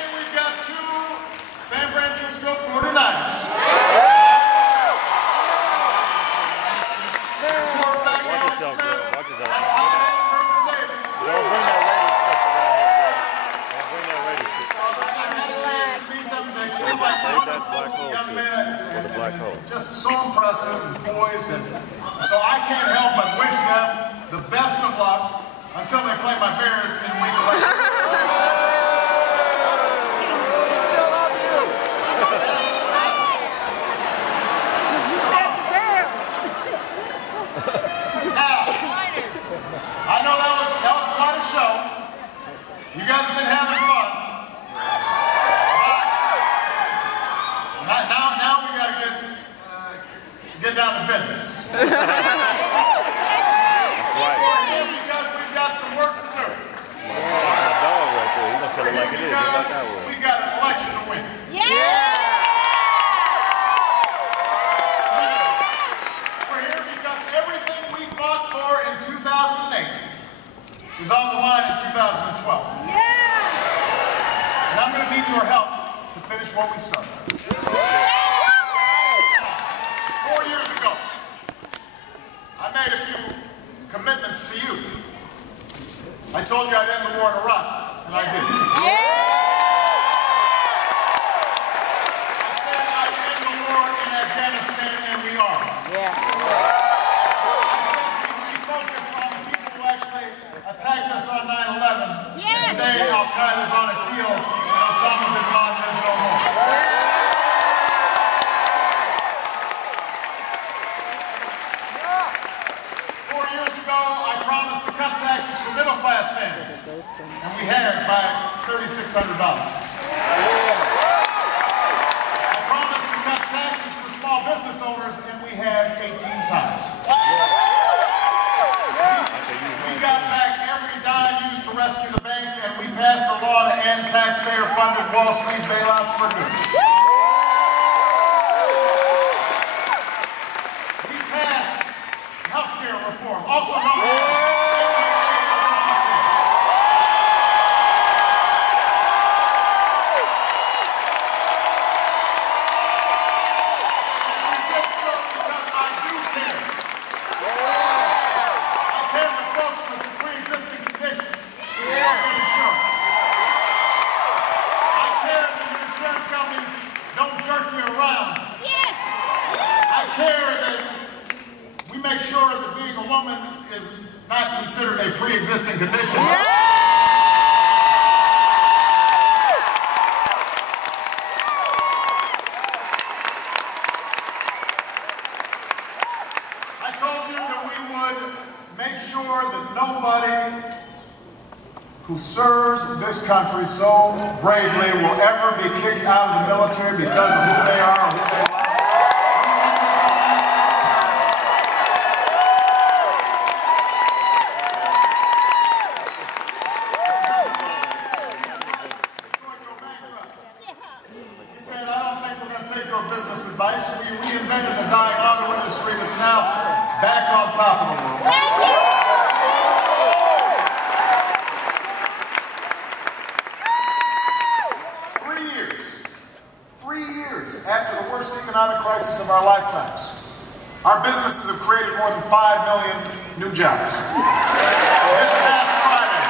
saying we've got two San Francisco 49ers. Quarterback Alex Smith and tight end Vernon Davis. Don't bring that lady stuff around here, brother. Don't bring that lady stuff. I've had a chance to meet them. They seem like wonderful young men and just so impressive and poised. And so I can't help but wish them the best of luck until they play my Bears in week 11. I know that was quite a show. You guys have been having fun. But now we got to get down to business. We're here because we've got some work to do. We're here because we've got an election to win. We're here because everything we fought for in 2008 is on the line in 2012. And I'm going to need your help to finish what we started. 4 years ago, I made a few commitments to you. I told you I'd end the war in Iraq, and I did. I said I'd end the war in Afghanistan, and we are. I said we focus on the people who actually attacked us on 9/11, and today Al-Qaeda's on its heels, and Osama bin Laden is no more. 4 years ago, I promised to cut taxes for middle-class families, and we have by $3,600. I promised to cut taxes for small business owners, and we have 18 times. We got back every dime used to rescue the banks, and we passed a law to end taxpayer-funded Wall Street bailouts for good. We passed healthcare reform, also known as Obamacare. And we did so because I do care. I care for folks with pre-existing conditions who don't get insurance. I care that your insurance companies don't jerk you around. I care that we make sure that being a woman is not considered a pre-existing condition. I told you that we would make sure that nobody who serves this country so bravely will ever be kicked out of the military because of who they are or who they are. Business advice. We reinvented the dying auto industry that's now back on top of the world. 3 years after the worst economic crisis of our lifetimes, our businesses have created more than 5 million new jobs. This past Friday,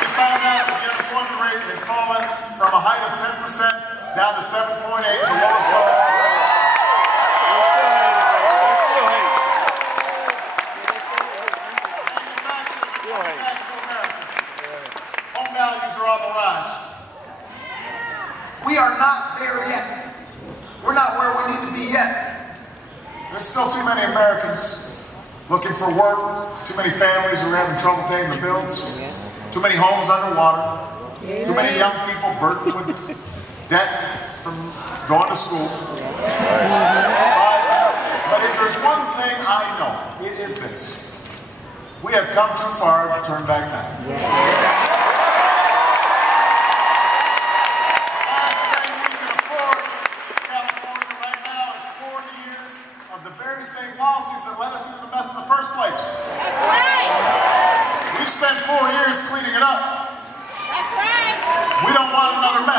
we found out that the unemployment rate had fallen from a height of 10% down to 7.8, the lowest level since home values are on the rise. We are not there yet. We're not where we need to be yet. There's still too many Americans looking for work, too many families who are having trouble paying the bills, too many homes underwater, too many young people burdened with debt from going to school. But if there's one thing I know, it is this. We have come too far to turn back now. The last thing we can afford in California right now is 40 years of the very same policies that led us into the mess in the first place. That's right. We spent 4 years cleaning it up. That's right. We don't want another mess.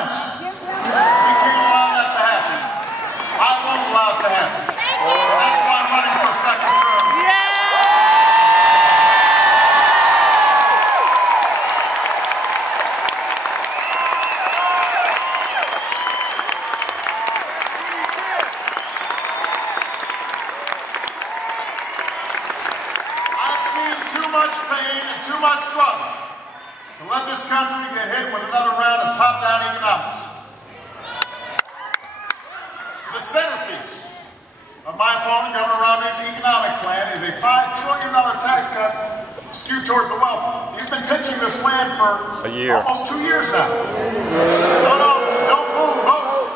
opponent, Governor Romney's economic plan is a $5 trillion tax cut skewed towards the wealthy. He's been pitching this plan for a year, almost 2 years now. No, don't move, vote.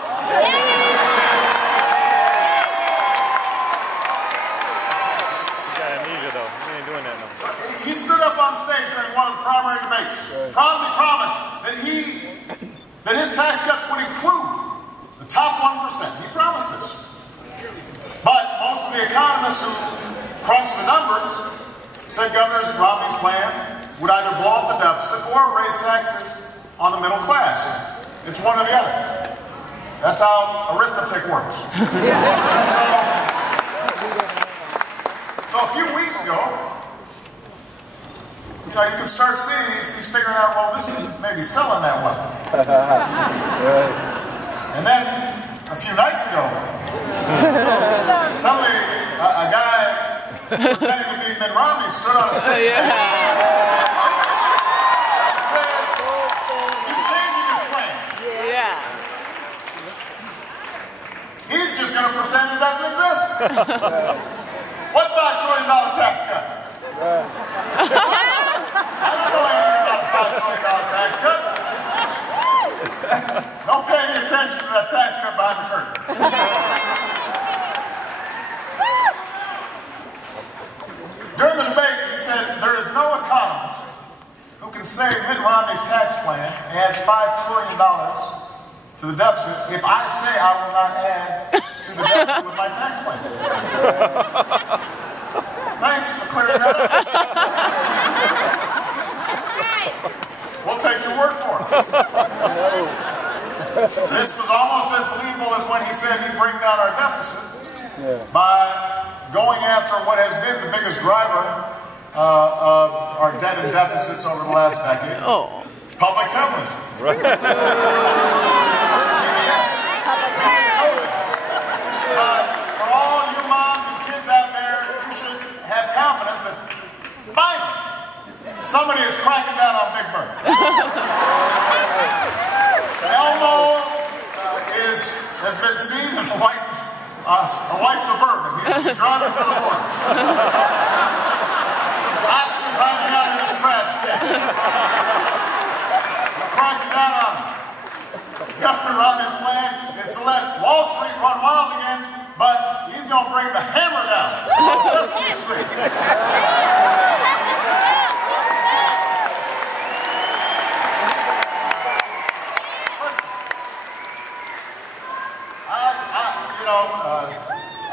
You got amnesia though. He ain't doing that no more. He stood up on stage during one of the primary debates, proudly promised that his tax cuts would include the top 1%. He promised this. But most of the economists who crunched the numbers said Governor Romney's plan would either blow up the deficit or raise taxes on the middle class. It's one or the other. That's how arithmetic works. So a few weeks ago, you can start seeing he's figuring out, well, this isn't maybe selling that well. And then a few nights ago, suddenly a guy pretending to be Mitt Romney stood on a stage and said he's changing his plan. He's just going to pretend it doesn't exist. What $5 trillion tax cut? I don't know anything about a $5 trillion tax cut. Don't pay any attention to that tax cut behind the curtain. During the debate, he said, there is no economist who can say Mitt Romney's tax plan adds $5 trillion to the deficit if I say I will not add to the deficit with my tax plan. Thanks for clearing that up. We'll take your word for it. This was almost as believable as when he said he'd bring down our deficit by going after what has been the biggest driver of our debt and deficits over the last decade. Public television. Right. For all you moms and kids out there, you should have confidence that finally somebody is cracking down on Big Bird. Elmo has been seen in a white Suburban. He's driving for the border. Oscar's hiding out in his trash can. We're cracking down on him. Governor Romney's plan is to let Wall Street run wild again, but he's going to bring the hammer down on Sesame Street.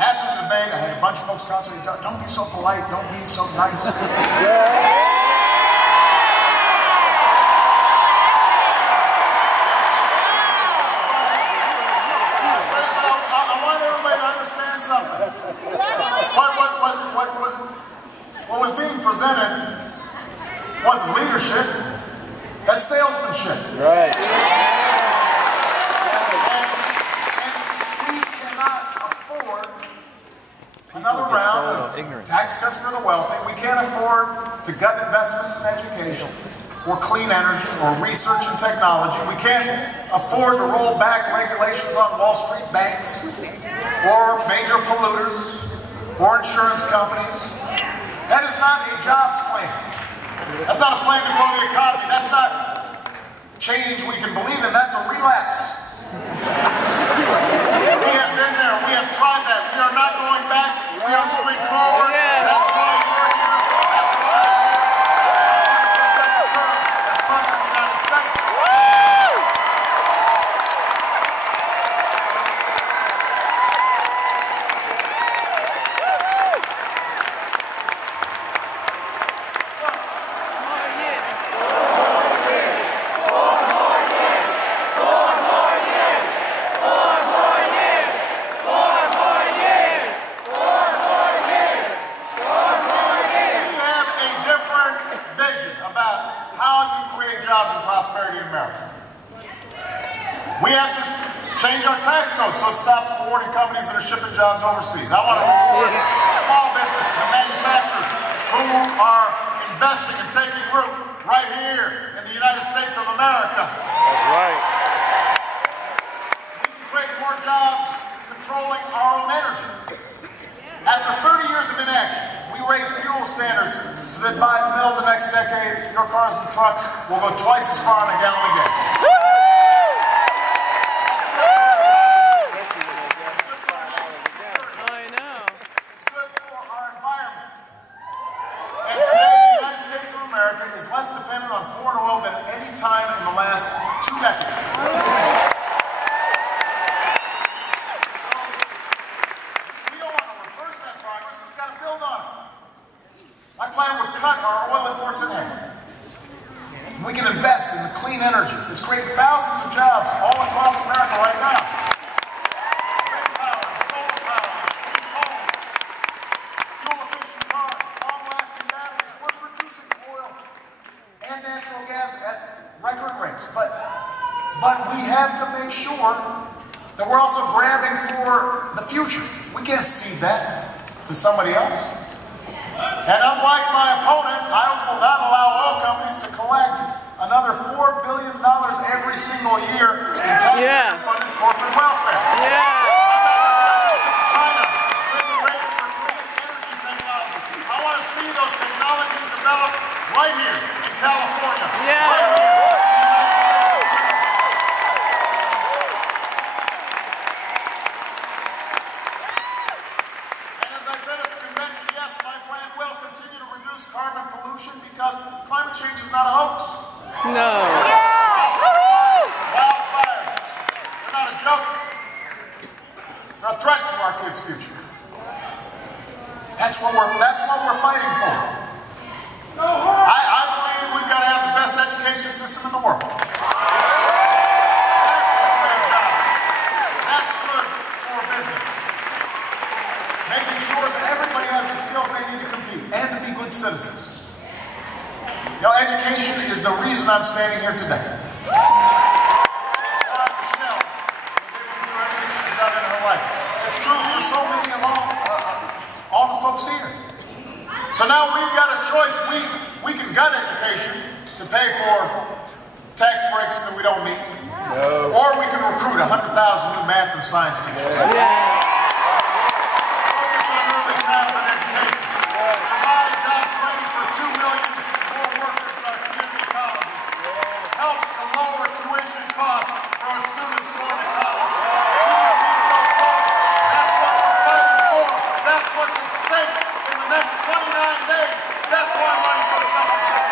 After the debate, I had a bunch of folks come to me, don't be so polite, don't be so nice. I want everybody to understand something. What was being presented wasn't leadership, that's salesmanship. Right. Another round of tax cuts for the wealthy. We can't afford to gut investments in education or clean energy or research and technology. We can't afford to roll back regulations on Wall Street banks or major polluters or insurance companies. That is not a jobs plan. That's not a plan to grow the economy. That's not change we can believe in. That's a relapse. We have been there. We have tried that. We are not going back. We are moving forward. That's why you're here. That's why you're second term as President of the United States. We have to change our tax code so it stops rewarding companies that are shipping jobs overseas. I want to reward small businesses and manufacturers who are investing and taking root right here in the United States of America. That's right. We can create more jobs controlling our own energy. trucks will go twice as far on a gallon of gas. I know. It's good for our environment. And today, the United States of America is less dependent on foreign oil than any time in the last 2 decades. We don't want to reverse that progress. We've got to build on it. My plan would cut our oil imports in half. We can invest in the clean energy. It's creating thousands of jobs all across America right now. Wind power, solar power, clean coal, fuel-efficient cars, long-lasting batteries. We're producing oil and natural gas at record rates. But we have to make sure that we're also grabbing for the future. We can't cede that to somebody else. And unlike my opponent, I will not allow oil companies to collect another $4 billion every single year in tax-funded corporate welfare. China, in the race for clean energy technologies. I want to see those technologies develop right here in California. Right here in the United States of America. And as I said at the convention, yes, my plan will continue to reduce carbon pollution because climate change is not a hoax. No. Wildfires. They're not a joke. They're a threat to our kids' future. That's what we're fighting for. I believe we've got to have the best education system in the world. That's good for business. Making sure that everybody has the skills they need to compete and to be good citizens. You know, education is the reason I'm standing here today. It's why Michelle was able to do everything she's done in her life. It's true for so many of all the folks here. So now we've got a choice. We can gut education to pay for tax breaks that we don't need. No. Or we can recruit 100,000 new math and science teachers. Focus on early childhood education. Provide job training for 2 million more workers in our community colleges. Help to lower tuition costs for our students going to college. We can meet those goals. That's what we're fighting for. That's what's at stake in the next 29 days. That's why I'm running for the secretary.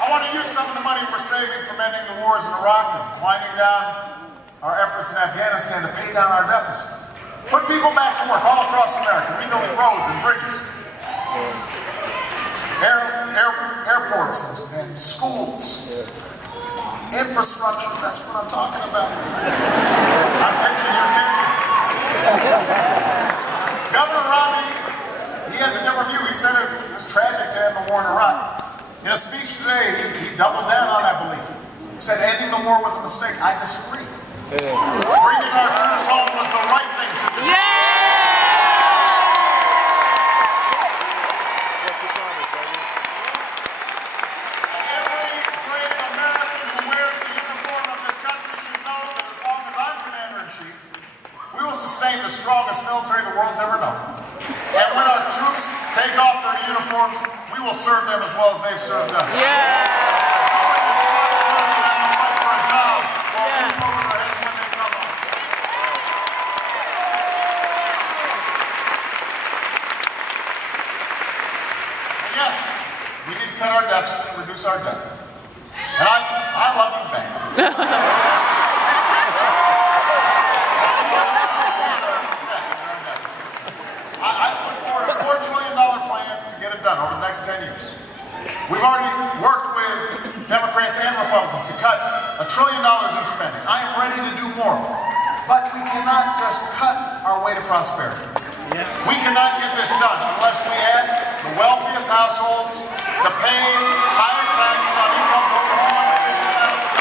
I want to use some of the money we're saving from ending the wars in Iraq and winding down our efforts in Afghanistan to pay down our deficit. Put people back to work all across America, rebuilding roads and bridges, airports and schools, infrastructure. That's what I'm talking about. I'm pitching your vision. Governor Romney, he has a different view. He said it was tragic to end the war in Iraq. In a speech today, he doubled down on that belief. He said ending the war was a mistake. I disagree. Bringing our troops home was the right thing to do. And every brave American who wears the uniform of this country should know that as long as I'm Commander-in-Chief, we will sustain the strongest military the world's ever known. And when our troops take off their uniforms, we will serve them as well as they've served us. Nobody is going to have to fight for a job or a roof over their heads when they come home. And yes, we need to cut our deficit and reduce our debt. And I love you back. I put forward a $4 trillion plan to get it done over the next 10 years. We've already worked with Democrats and Republicans to cut $1 trillion in spending. I am ready to do more. But we cannot just cut our way to prosperity. We cannot get this done unless we ask the wealthiest households to pay higher taxes on incomes over $250,000.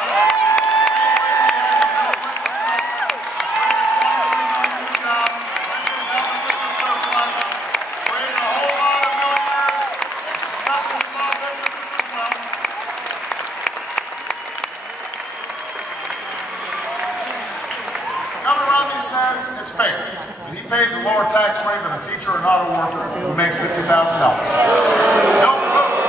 lower tax rate than a teacher or an auto worker who makes $50,000. Don't move.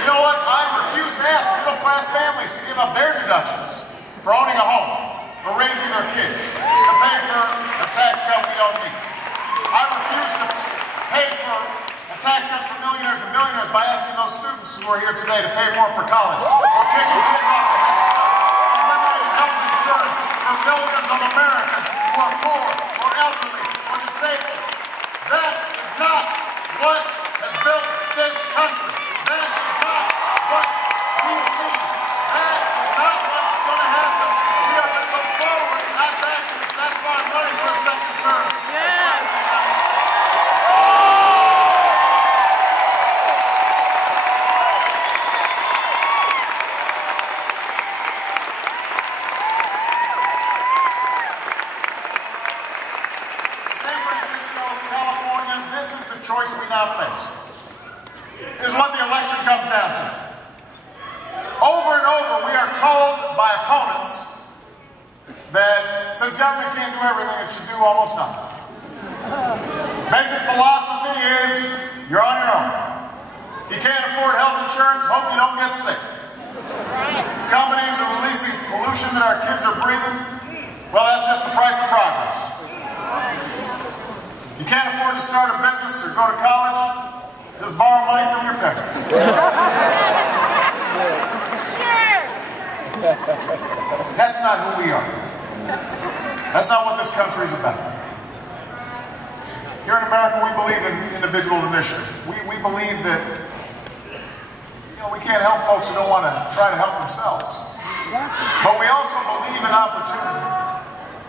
You know what? I refuse to ask middle-class families to give up their deductions for owning a home, for raising their kids, to pay for a tax cut we don't need. I refuse to pay for a tax cut for millionaires and billionaires by asking those students who are here today to pay more for college, or kicking kids off the Head Start, or eliminating health insurance for millions of Americans who are poor, or elderly, or disabled. That is not what has built this country. That is not what we believe. That is not what's going to happen. We are going to go forward, not backwards. That's why I'm running for a second term. Choice we now face is what the election comes down to. Over and over, we are told by opponents that since government can't do everything, it should do almost nothing. Basic philosophy is you're on your own. If you can't afford health insurance, hope you don't get sick. Companies are releasing pollution that our kids are breathing. Well, that's just the price of progress. You can't afford to start a business or go to college, just borrow money from your parents. That's not who we are. That's not what this country is about. Here in America, we believe in individual initiative. We believe that, we can't help folks who don't want to try to help themselves. But we also believe in opportunity.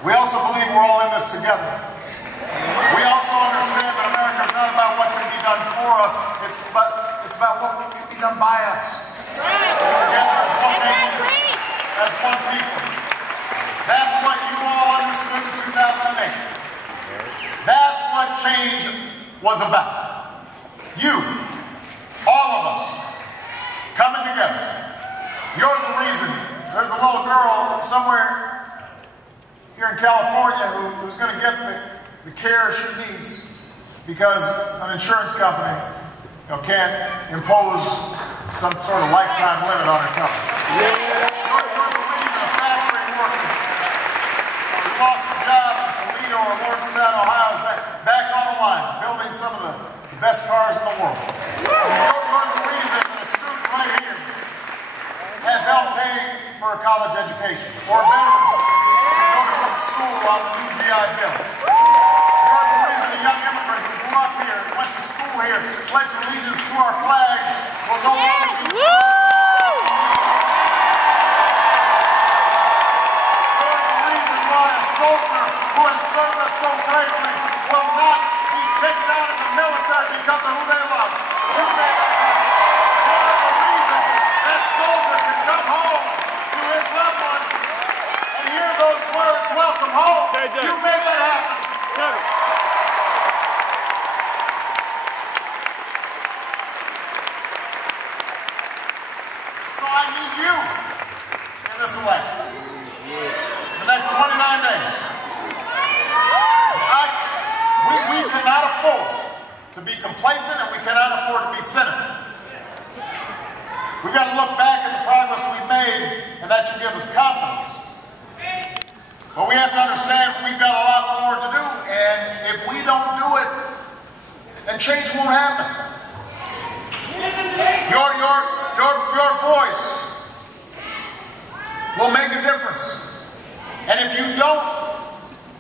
We also believe we're all in this together. We also understand that America is not about what can be done for us, it's about what can be done by us. Together as one nation, as one people. That's what you all understood in 2008. That's what change was about. You, all of us, coming together. You're the reason. There's a little girl somewhere here in California who's going to get the care she needs because an insurance company can't impose some sort of lifetime limit on her company. You're the reason a factory worker who lost a job in Toledo or Lordstown, Ohio is back on the line, building some of the best cars in the world. You're the reason that a student right here has helped pay for a college education, or a veteran to go to school on the new GI Bill. A young immigrant who grew up here, went to school here, pledged allegiance to our flag, will no longer be. You're the reason why a soldier who has served us so bravely will not be kicked out of the military because of who they love. You made that happen. You're the reason that soldier can come home to his loved ones and hear those words, welcome home. You made that happen. I need you in this election. The next 29 days. We cannot afford to be complacent, and we cannot afford to be cynical. We've got to look back at the progress we've made, and that should give us confidence. But we have to understand we've got a lot more to do, and if we don't do it, then change won't happen. Your voice will make a difference. And if you don't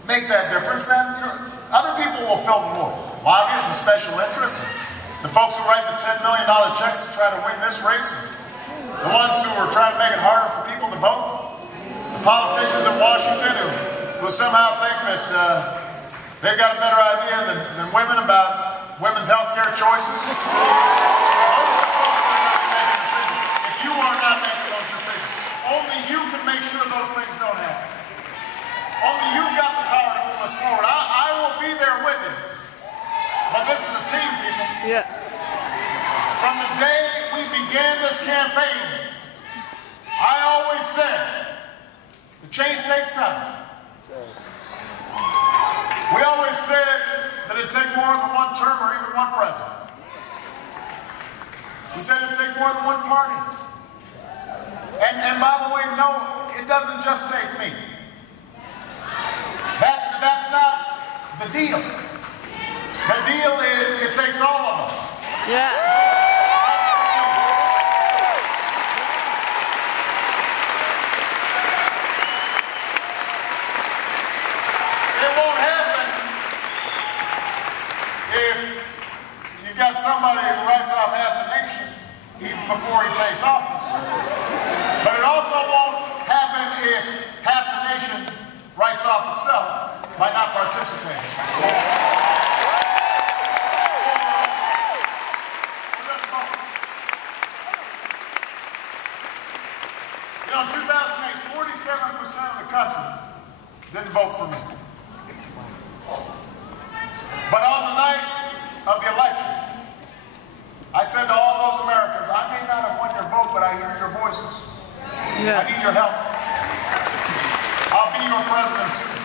make that difference, then other people will fill the void. Lobbyists and special interests, the folks who write the $10 million checks to try to win this race, the ones who are trying to make it harder for people to vote, the politicians in Washington who somehow think that they've got a better idea than women about women's health care choices. You are not making those decisions. Only you can make sure those things don't happen. Only you've got the power to move us forward. I will be there with you. But this is a team, people. Yeah. From the day we began this campaign, I always said, the change takes time. term or even one president. He said it'd take more than one party. And by the way, no, it doesn't just take me. That's not the deal. The deal is it takes all of us. Yeah. It won't happen if you've got somebody who writes off half the nation even before he takes office. But it also won't happen if half the nation writes off itself by not participating. You know, in 2008, 47% of the country didn't vote for me. But on the night of the election, I said to all those Americans, I may not have won your vote, but I hear your voices. Yeah. I need your help. I'll be your president too.